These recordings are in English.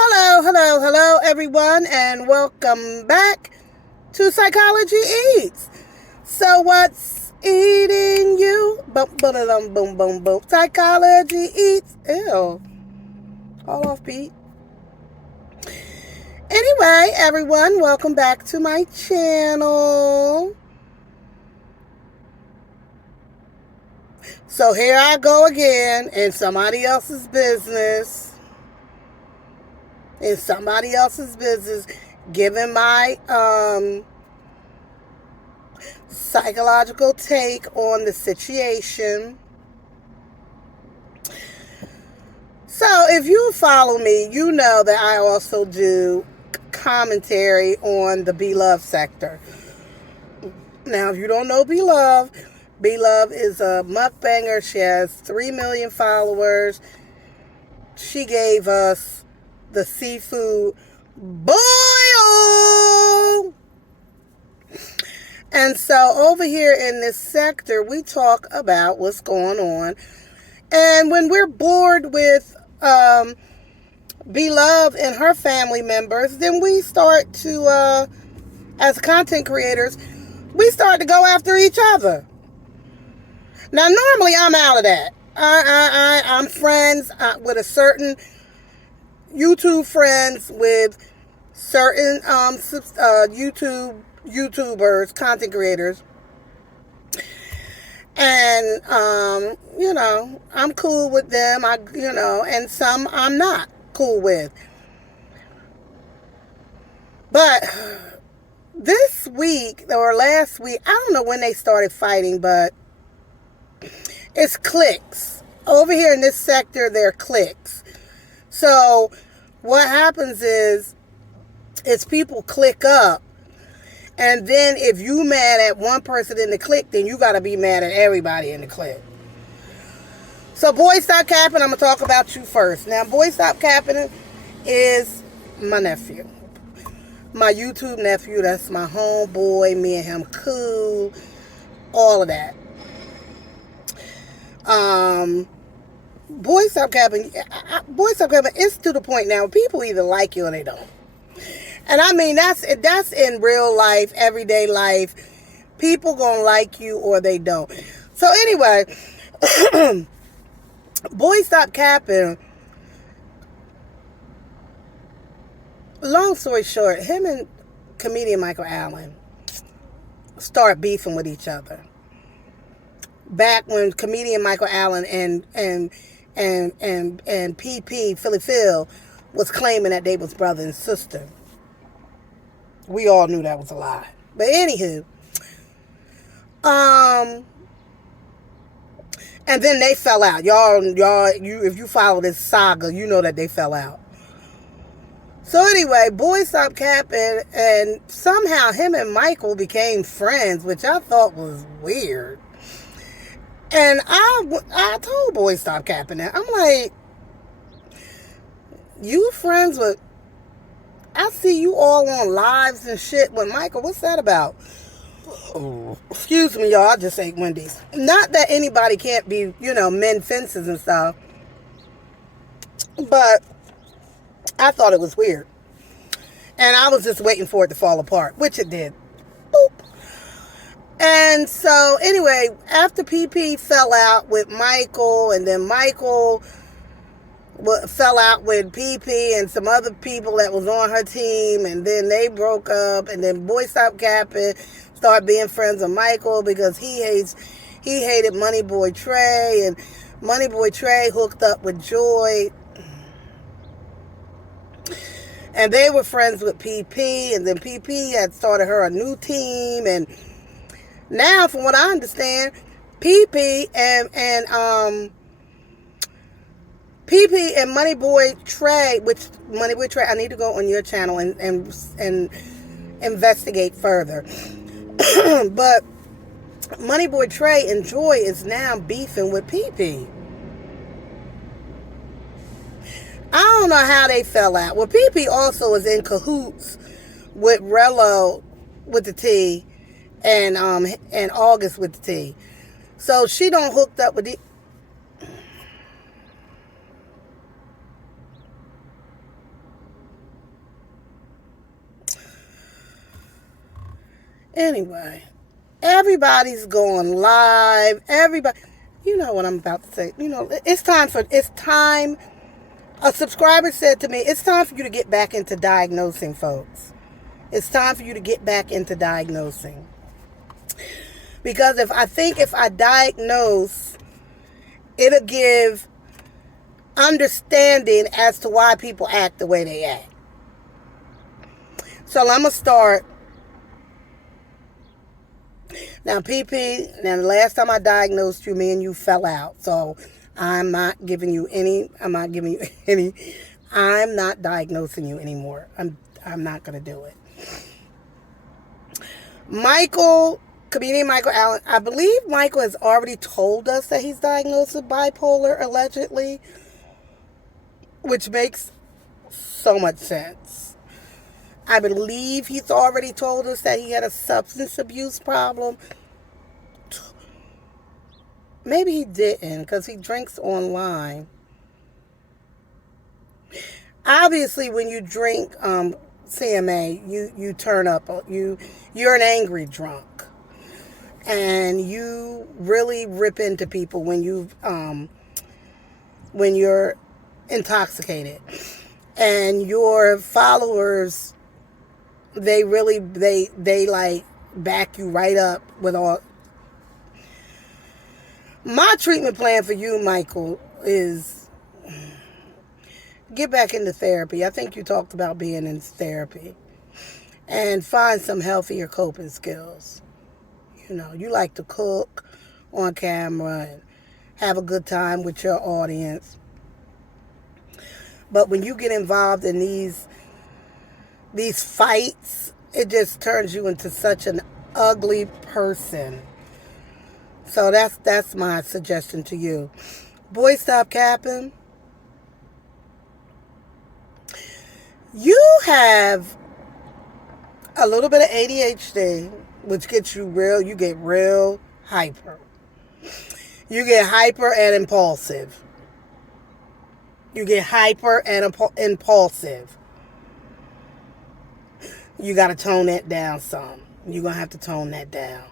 Hello, hello, hello, everyone, and welcome back to Psychology Eats. So, what's eating you? Boom, boom, boom, boom, boom. Psychology Eats. Ew. All off beat. Anyway, everyone, welcome back to my channel. So, here I go again in somebody else's business. Giving my psychological take on the situation. So, if you follow me, you know that I also do commentary on the Be Love sector. Now, if you don't know Be Love is a mukbanger. She has 3 million followers. She gave us the seafood boil. And so over here in this sector, we talk about what's going on. And when we're bored with Beloved and her family members, then we start to, as content creators, we start to go after each other. Now, normally I'm out of that. I'm friends with a certain YouTube friends with certain YouTubers, content creators. And, I'm cool with them, and some I'm not cool with. But this week, or last week, I don't know when they started fighting, but it's cliques. Over here in this sector, they're cliques. So what happens is people click up. And then if you mad at one person in the clique, then you got to be mad at everybody in the clique. So Boy Stop Capping, I'm going to talk about you first. Now, Boy Stop Capping is my nephew. My YouTube nephew. That's my homeboy. Me and him cool. All of that. Boy Stop Capping. It's to the point now. People either like you or they don't. And I mean, that's in real life, everyday life. People gonna like you or they don't. So anyway, Boy Stop Capping. Long story short, him and comedian Michael Allen start beefing with each other. Back when comedian Michael Allen and PP Philly Phil was claiming that they was brother and sister. We all knew that was a lie. But anywho, and then they fell out. If you follow this saga, you know that they fell out. So anyway, Boy Stop Capping, and somehow him and Michael became friends, which I thought was weird. And I told Boy Stop Capping that. I'm like, you friends with, I see you all on lives and shit with Michael. What's that about? Oh, excuse me, y'all. I just ate Wendy's. Not that anybody can't be, mend fences and stuff. But I thought it was weird. And I was just waiting for it to fall apart, which it did. Boop. And so, anyway, after PP fell out with Michael, and then Michael fell out with PP and some other people that was on her team, and then they broke up, and then Boy Stop Capping started being friends with Michael because he hated Money Boy Trey, and Money Boy Trey hooked up with Joy, and they were friends with PP, and then PP had started her a new team, and now, from what I understand, PP and Money Boy Trey, I need to go on your channel and investigate further. But Money Boy Trey and Joy is now beefing with PP. I don't know how they fell out. Well, PP also is in cahoots with Rello with the T and August with the T. So she don't hooked up with the. Anyway, everybody's going live. Everybody, you know what I'm about to say. You know, it's time. A subscriber said to me, it's time for you to get back into diagnosing, folks. It's time for you to get back into diagnosing. Because if I diagnose, it'll give understanding as to why people act the way they act. So I'm going to start. Now, PP, the last time I diagnosed you, me and you fell out. So I'm not giving you any, I'm not diagnosing you anymore. I'm not going to do it. Comedian Michael Allen, I believe Michael has already told us that he's diagnosed with bipolar, allegedly, which makes so much sense. I believe he's already told us that he had a substance abuse problem. Maybe he didn't, because he drinks online. Obviously, when you drink CMA, you turn up. You're an angry drunk. And you really rip into people when you're intoxicated. And your followers, they like back you right up with all. My treatment plan for you, Michael, is get back into therapy. I think you talked about being in therapy. And find some healthier coping skills. You know, you like to cook on camera and have a good time with your audience. But when you get involved in these fights, it just turns you into such an ugly person. So that's my suggestion to you. Boy, stop capping. You have a little bit of ADHD, which gets you real hyper. You get hyper and impulsive. You get hyper and impulsive. You got to tone that down some. You're going to have to tone that down.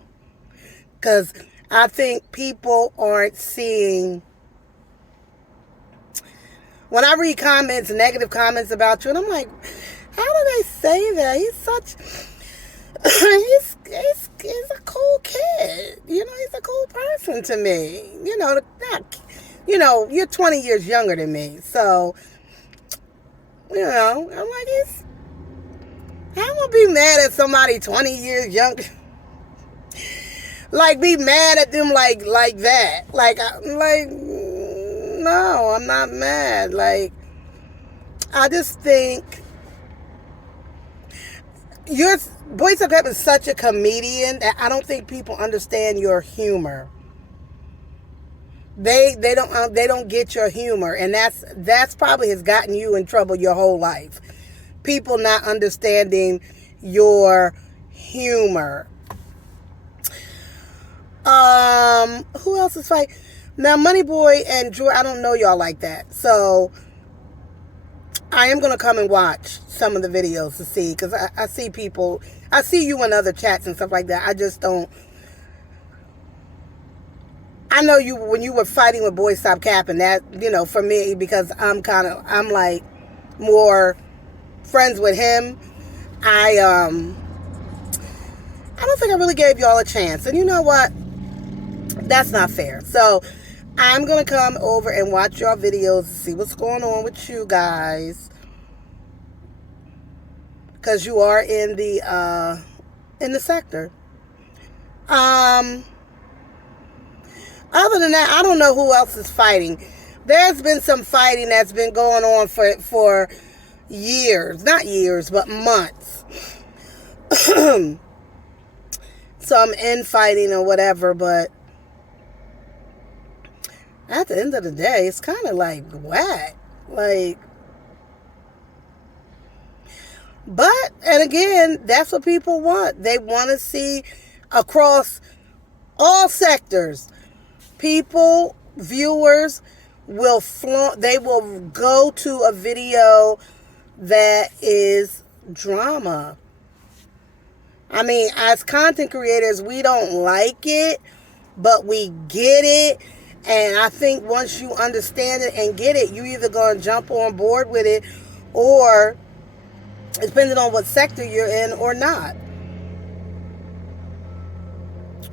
Because I think people aren't seeing. When I read comments, negative comments about you, and I'm like, how do they say that? He's such. He's a cool kid. You know, he's a cool person to me. You're 20 years younger than me. So, I'm like, I'm going to be mad at somebody 20 years younger. Like, be mad at them like that. No, I'm not mad. Like, I just think Boy Stop Capping is such a comedian that I don't think people understand your humor. They don't get your humor, and that's probably has gotten you in trouble your whole life. People not understanding your humor. Who else is fighting? Now, Money Boy and Drew, I don't know y'all like that. So, I am going to come and watch some of the videos to see. Because I see people, I see you in other chats and stuff like that. I just don't. I know you, when you were fighting with Boy Stop Capping, that, for me, because I'm like more friends with him. I don't think I really gave y'all a chance. And you know what? That's not fair. So I'm going to come over and watch y'all videos to see what's going on with you guys. Because you are in the sector. Other than that, I don't know who else is fighting. There's been some fighting that's been going on for years. Not years, but months. Some infighting or whatever, but at the end of the day, it's kind of like whack. And again, that's what people want. They want to see across all sectors. People, viewers they will go to a video that is drama. I mean, as content creators, we don't like it, but we get it. And I think once you understand it and get it, you either going to jump on board with it, or depending on what sector you're in, or not.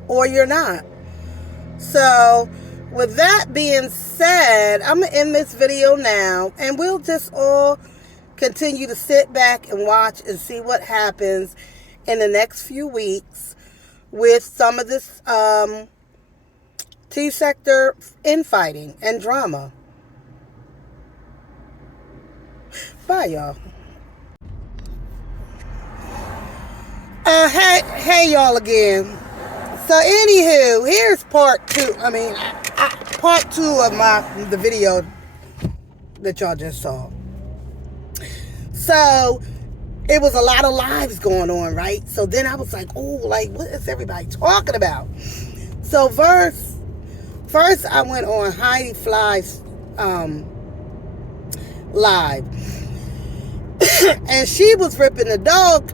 Or you're not. So, with that being said, I'm going to end this video now, and we'll just all continue to sit back and watch and see what happens in the next few weeks with some of this T-sector infighting and drama. Bye, y'all. Hey, y'all again. So, anywho, here's part two. Part two of the video that y'all just saw. So, it was a lot of lives going on, right? So then I was like, oh, like, what is everybody talking about? So first I went on Heidi Fly's live. And she was ripping the dog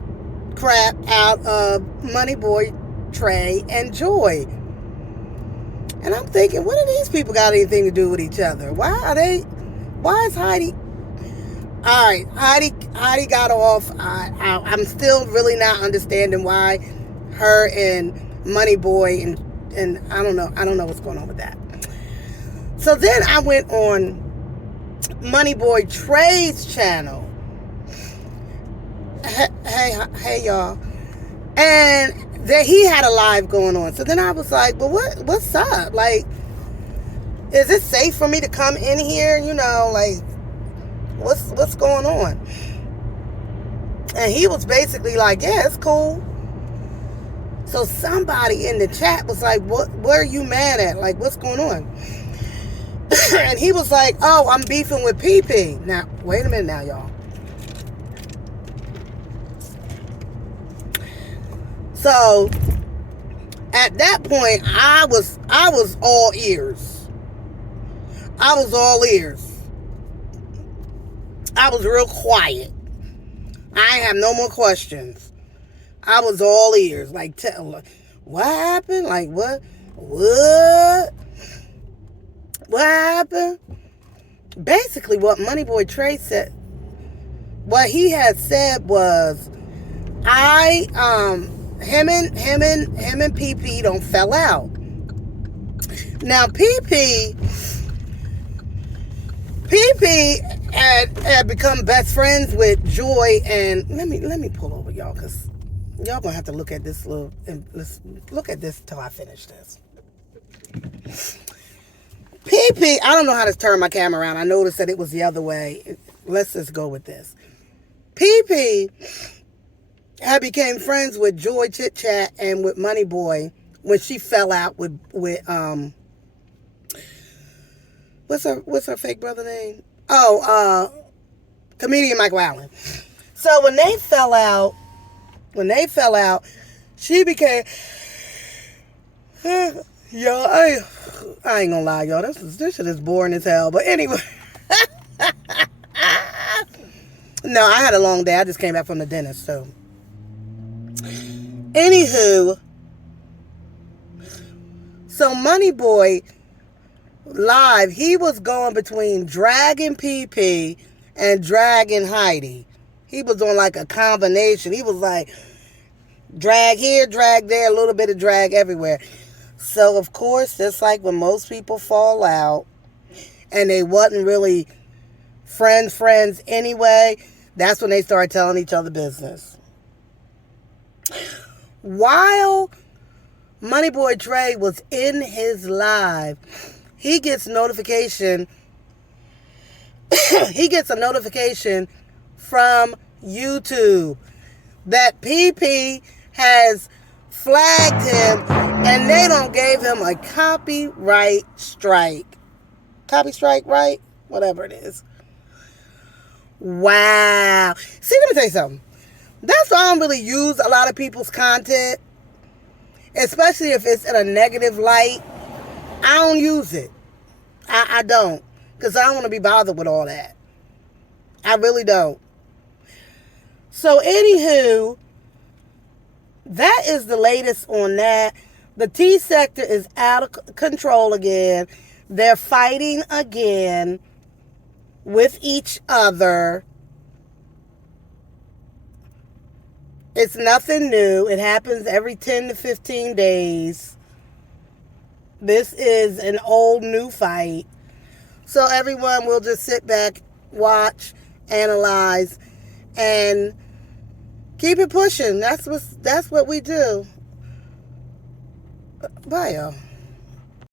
crap out of Moneyboy, Trey, and Joy. And I'm thinking, what do these people got anything to do with each other? Why is Heidi... Alright, Heidi got off. I'm still really not understanding why her and Moneyboy and I don't know what's going on with that. So then I went on Moneyboy Trey's channel. Hey y'all. And then he had a live going on. So then I was like, well, what's up? Like, is it safe for me to come in here? You know, like, what's going on? And he was basically like, yeah, it's cool. So somebody in the chat was like, what are you mad at? Like, what's going on? And he was like, oh, I'm beefing with PP. Now, wait a minute now, y'all. So at that point, I was all ears. I was all ears. I was real quiet. I have no more questions. I was all ears. Like, what happened? Like, what happened? Basically, what Moneyboy Trey said, what he had said was, him and PP don't fell out. Now, PP had become best friends with Joy, and let me pull over, y'all, because y'all gonna have to look at this let's look at this till I finish this. PP, I don't know how to turn my camera around. I noticed that it was the other way. Let's just go with this. PP had became friends with Joy Chit Chat and with Moneyboy when she fell out with what's her fake brother name? Oh, comedian Michael Allen. So when they fell out, she became y'all. I ain't gonna lie, y'all. This shit is boring as hell. But anyway, no, I had a long day. I just came back from the dentist, so. Anywho, so Moneyboy live, he was going between dragging PP and dragging Heidi. He was doing like a combination. He was like drag here, drag there, a little bit of drag everywhere. So of course, just like when most people fall out and they wasn't really friends anyway, that's when they started telling each other business. While Moneyboy Trey was in his live, he gets a notification from YouTube that PP has flagged him and they don't gave him a copyright strike. Copy strike, right? Whatever it is. Wow. See, let me tell you something. That's why I don't really use a lot of people's content, especially if it's in a negative light. I don't use it. I don't, because I don't want to be bothered with all that. I really don't. So, anywho, That is the latest on that. The T sector is out of control again. They're fighting again with each other. It's nothing new. It happens every 10 to 15 days. This is an old new fight. So everyone will just sit back, watch, analyze, and keep it pushing. That's what we do. Bye, y'all.